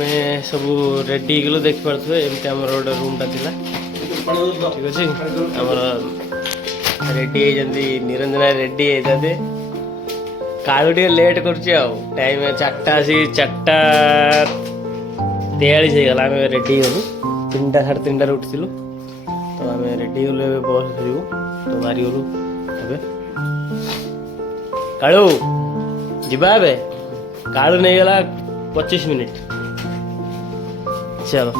सब रेडी गलु देख पारे एमती आम गोटे रूमटा थिला ठीक अच्छे आमर रेडी निरंजना रेडी होते कालू टे लेट कर टाइम 4टा आसी 4:43 होगा आम रेडी गलु 3टा 3:30 उठिलु तो आम रेडी गलु बस धरू तो बाहरी गलु कालू जीवा कालू नहीं गला 25 मिनट चलो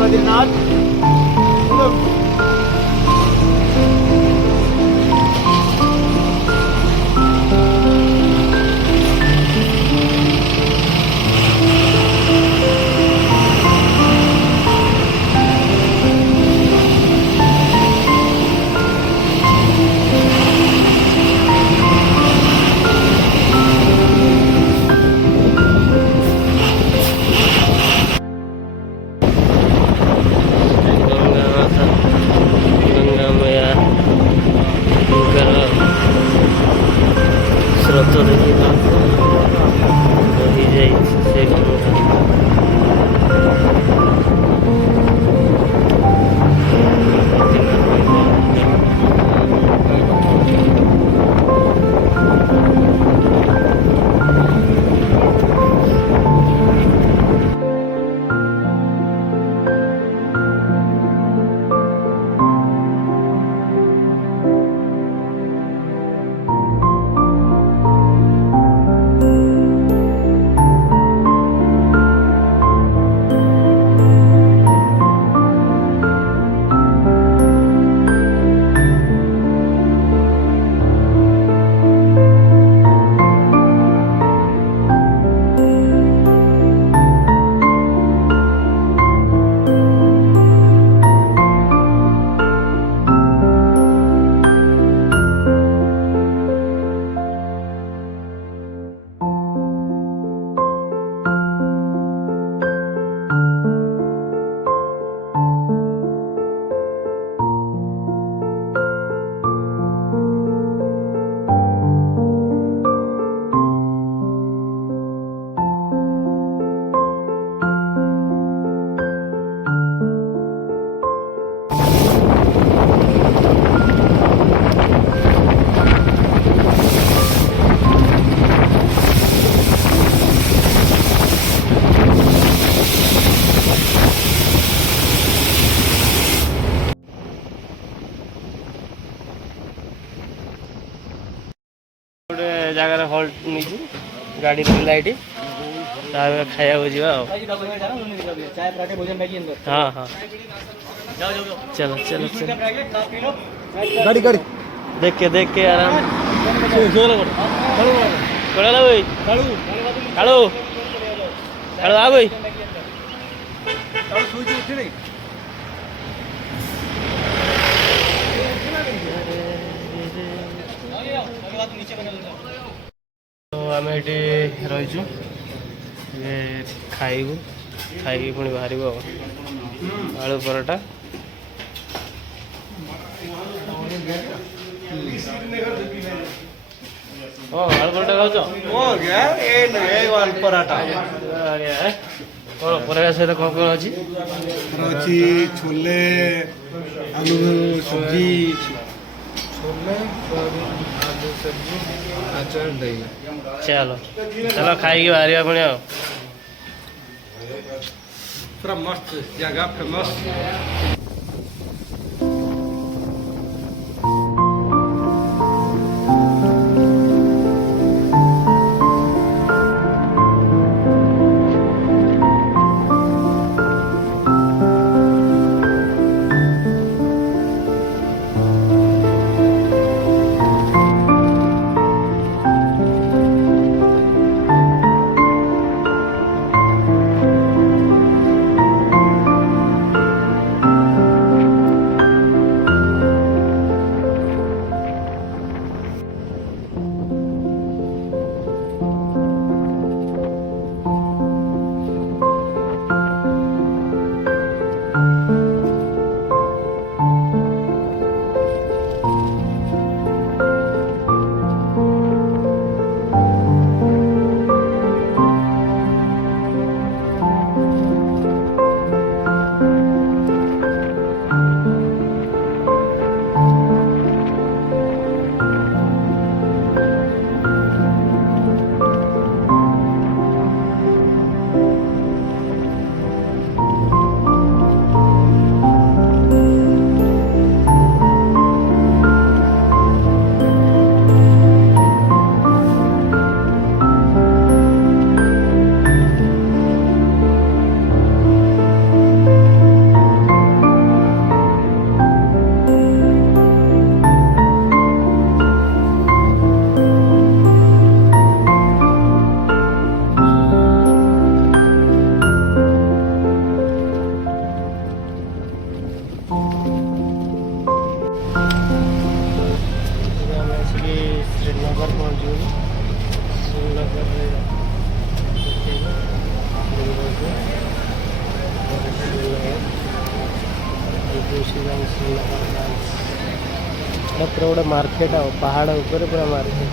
बद्रीनाथ जगार हल्ट नहीं गाड़ी रहा ये खाया जा हाँ हाँ चलो चलो चलो गाड़ी गाड़ी देख के आराम भाई कालू कालू आ भाई तो आम ये रहीचु खाइबू खाई पुणी बाहर आलू पराठा आलू पराठा खाऊ पराठा पराठा सहित कौन कौन अच्छी छोले आलू सब्जी चलो चलो खाई बाहर पुणी पूरा मस्त जगह फेमस पूरा गोटे मार्केट आ पहाड़ ऊपर पूरा मार्केट।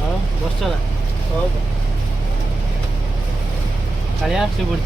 हाँ बस चला कालिया से पड़ी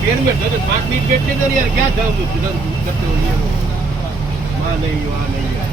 पेन में 5 मिनट बैठते तो यार क्या जाओ इधर करते हो ये वहाँ नहीं है।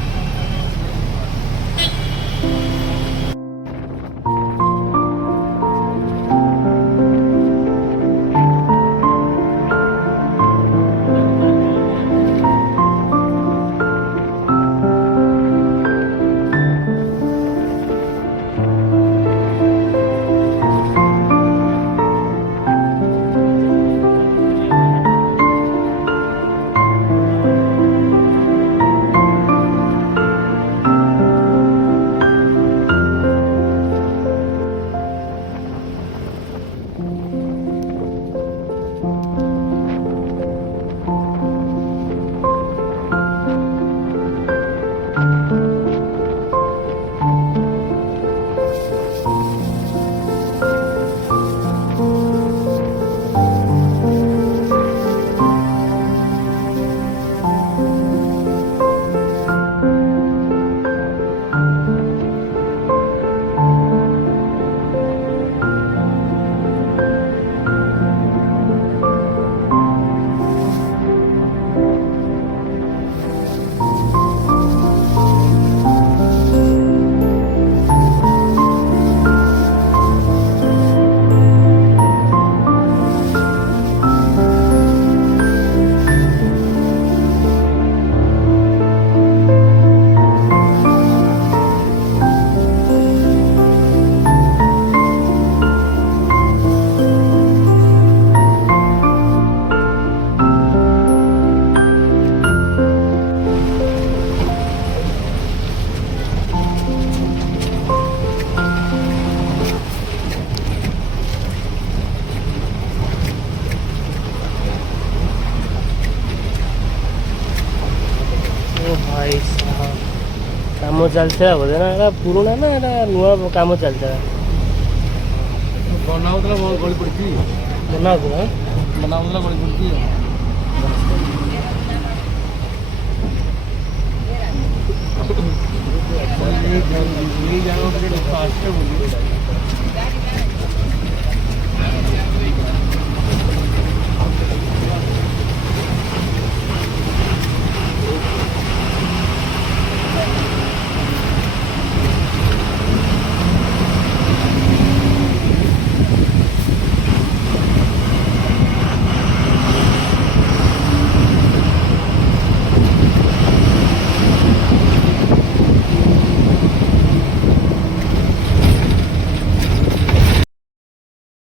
भाई साहब काम चलता बोधे ना एटा पुराना ना एटा नुआ काम चलता बनाउतला बहुत गली पड़ती बनाउतला गली पड़ती ये जानो के फास्ट बोली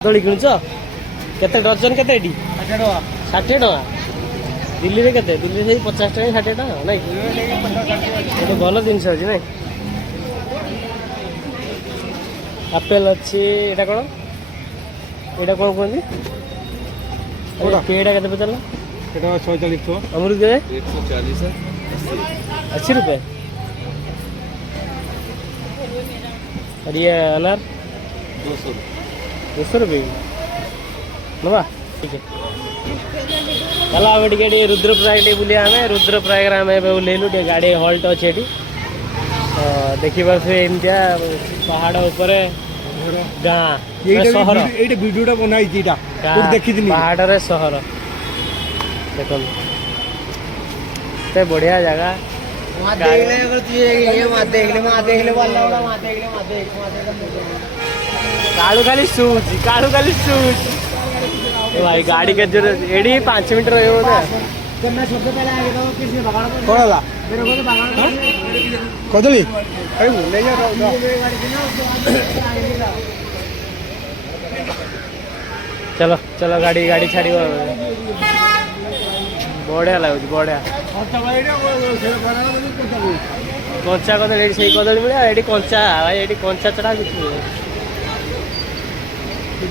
कदली किणुच केते डजन केते एटी 60 टका दिल्ली रे केते दिल्ली से 50 टका 60 टका नाइ तो भल जिनस अछि नाइ आपेल अछि एटा कोन कहंती ओडा पेड़ा केते पचला एटा 46 अमरूद के 140 80 रुपए और ये अनार 200 रुपये नवा ठीक है चलो अब टे रुद्रप्रयाग टे बुलिया आम रुद्रप्रयाग आम ओल्लू टे गाड़ी हल्ट अच्छे देखा से एमतिया पहाड़ ऊपर गाँ सहर वीडियोटा बनाई देखी पहाड़ सहर देख बढ़िया जगह कालू खाली शूज भाई गाड़ी के एडी 5 मिनट रही बोधे कौन है कदली अरे ले जा चलो चलो गाड़ी गाड़ी छाड़ बढ़िया लगुच बढ़िया कंचा कदली से कदली मिले ये कंचा भाई ये कंचा चढ़ा कुछ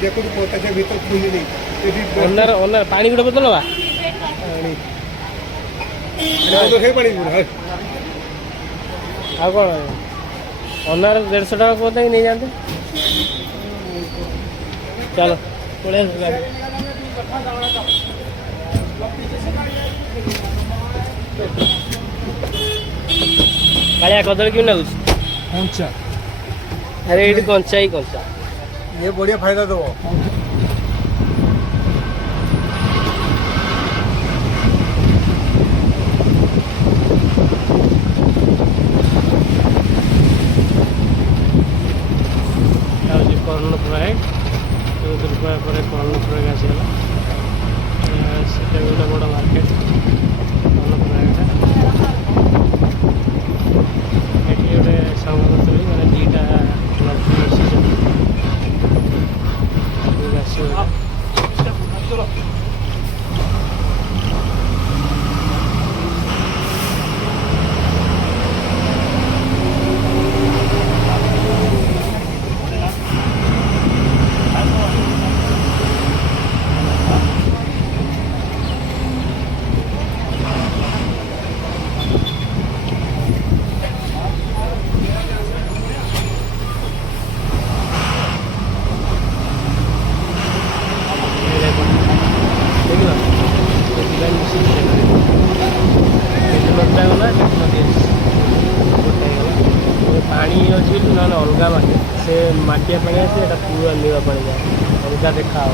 देखो तो पोता के भीतर खुली नहीं ओनर ओनर पानी गुड़ा बोतल बा तो है पानी है आ कौन ओनर 150 टका कहते ही नहीं जानते चलो पड़े कालिया कदल क्यों लगुच कंचा अरे ये कंचा ही कंचा ये बढ़िया फायदा दो कर्णपुरा 14 रुपया पर कर्णपुरा आसगला गोटे बड़ मार्केट कर्णपुरा ये गोटे संगत मैंने दुईटा पानी अच्छी ना अलग माटी से मटिया पानी आसे पूरा नीला पानी जाए अलग देखा